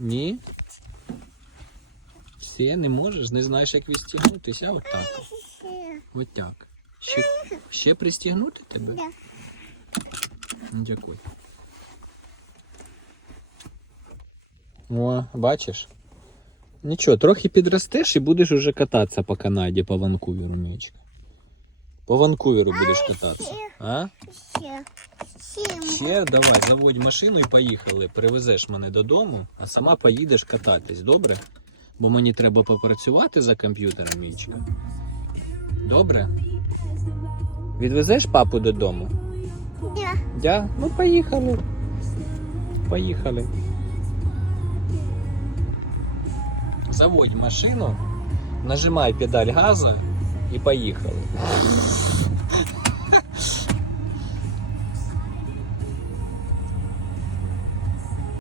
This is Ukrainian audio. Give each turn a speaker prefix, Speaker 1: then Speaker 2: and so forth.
Speaker 1: Ні? Все, не можеш, не знаєш, як відстігнутися. Отак. Отак. Ще, ще пристігнути тебе?
Speaker 2: Да.
Speaker 1: Дякую. О, бачиш? Нічого, трохи підростеш і будеш уже кататися по Канаді, по Ванкуверу, Мічка. По Ванкуверу будеш кататися. А? Ще. Давай, заводь машину і поїхали. Привезеш мене додому, а сама поїдеш кататись, добре? Бо мені треба попрацювати за комп'ютером, Мічка. Добре? Відвезеш папу додому?
Speaker 2: Да.
Speaker 1: Да? Ну поїхали. Поїхали. Заводь машину, нажимай педаль газа і поїхали.